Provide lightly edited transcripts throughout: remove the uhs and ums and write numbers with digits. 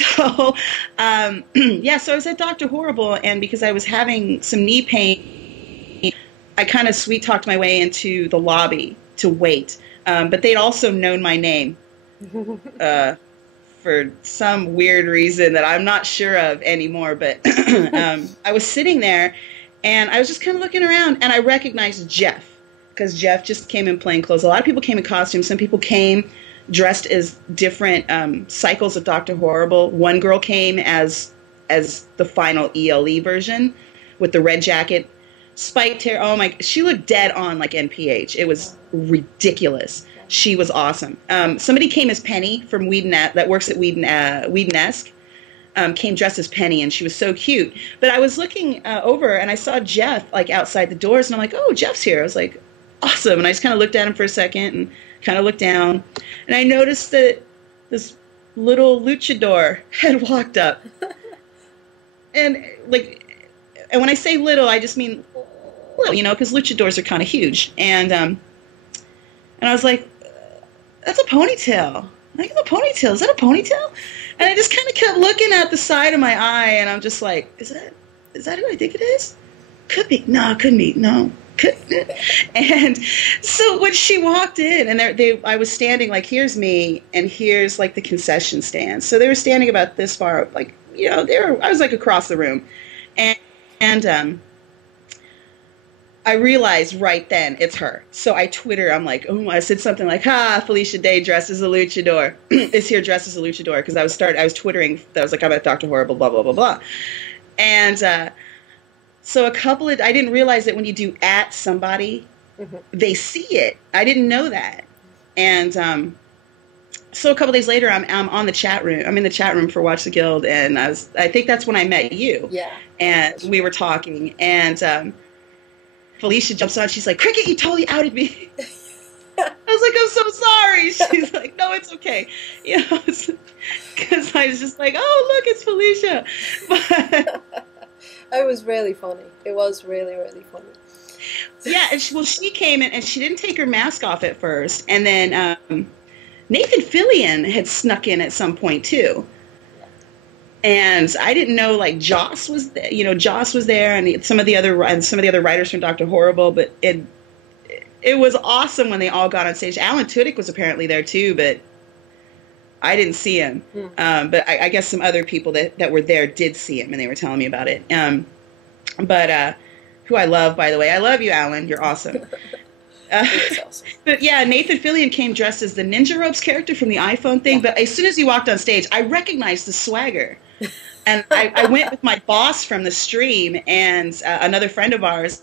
So, yeah, so I was at Dr. Horrible, and because I was having some knee pain, I kind of sweet talked my way into the lobby to wait. But they'd also known my name for some weird reason that I'm not sure of anymore. But I was sitting there, and I was just kind of looking around, and I recognized Jeff, because Jeff just came in plain clothes. A lot of people came in costumes. Some people came dressed as different cycles of Dr. Horrible. One girl came as the final ELE version with the red jacket, spiked hair. Oh my! She looked dead on like NPH. It was ridiculous. She was awesome. Somebody came as Penny from Whedon that works at Whedon-esque. Came dressed as Penny, and she was so cute. But I was looking over, and I saw Jeff like outside the doors, and I'm like, oh, Jeff's here. I was like, awesome. And I just kind of looked at him for a second and kind of looked down, and I noticed that this little luchador had walked up. And when I say little, I just mean little, because luchadors are kind of huge. And I was like, that's a ponytail. Like, a ponytail. Is that a ponytail? And I just kind of kept looking at the side of my eye, and I'm just like, is that who I think it is? Could be. No, couldn't be. No. And so when she walked in, and I was standing like, here's me, and here's like the concession stand. So they were standing about this far, like, I was like across the room, and I realized right then it's her. So I Twitter, I'm like, oh, I said something like, Felicia Day dressed as a luchador is here dressed as a luchador, because I was Twittering. I was like, I'm at Dr. Horrible, blah blah blah blah, and. So I didn't realize that when you do at somebody, they see it. I didn't know that. And so a couple days later, I'm on the chat room. I'm in the chat room for Watch the Guild, and I think that's when I met you. Yeah. And we were talking, and Felicia jumps on. She's like, Cricket, you totally outed me. I was like, I'm so sorry. She's like, no, it's okay. Because I was just like, oh, look, it's Felicia. But it was really funny. It was really, really funny. Yeah, and she came in, and she didn't take her mask off at first. And then Nathan Fillion had snuck in at some point, too. And I didn't know, like, Joss was there. Joss was there, and some of the other writers from Dr. Horrible. But it was awesome when they all got on stage. Alan Tudyk was apparently there, too, but I didn't see him, but I guess some other people that were there did see him, and they were telling me about it. But who I love, by the way. I love you, Alan. You're awesome. Awesome. But yeah, Nathan Fillion came dressed as the Ninja Ropes character from the iPhone thing, but as soon as he walked on stage, I recognized the swagger. And I went with my boss from the stream and another friend of ours.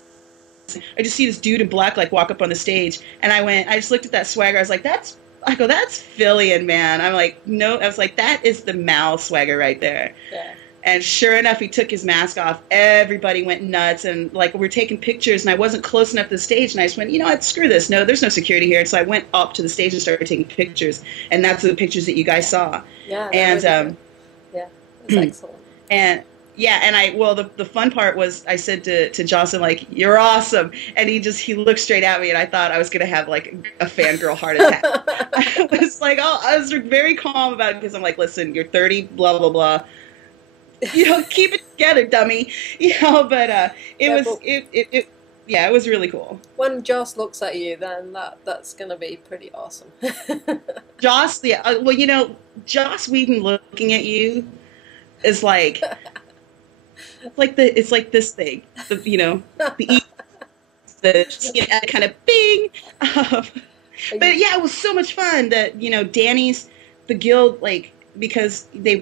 I just see this dude in black walk up on the stage, and I just looked at that swagger. I was like, that's Fillion, man. I'm like, no. I was like, that is the Mal swagger right there. Yeah. And sure enough, he took his mask off. Everybody went nuts, and we were taking pictures, and I wasn't close enough to the stage, and I just went, what, screw this. No, there's no security here. And so I went up to the stage and started taking pictures, and that's the pictures that you guys saw. Yeah. And yeah, that's excellent. And yeah, and the fun part was I said to Jocelyn, like, you're awesome. And he looked straight at me, and I thought I was going to have like a fangirl heart attack. I was like, I was very calm about it, because I'm like, listen, you're 30, blah, blah, blah. Keep it together, dummy. But it was really cool. When Joss looks at you, then that's going to be pretty awesome. Joss, yeah. Joss Whedon looking at you is like, it's like this thing, the kind of bing. But yeah, it was so much fun that Danny's the guild, because they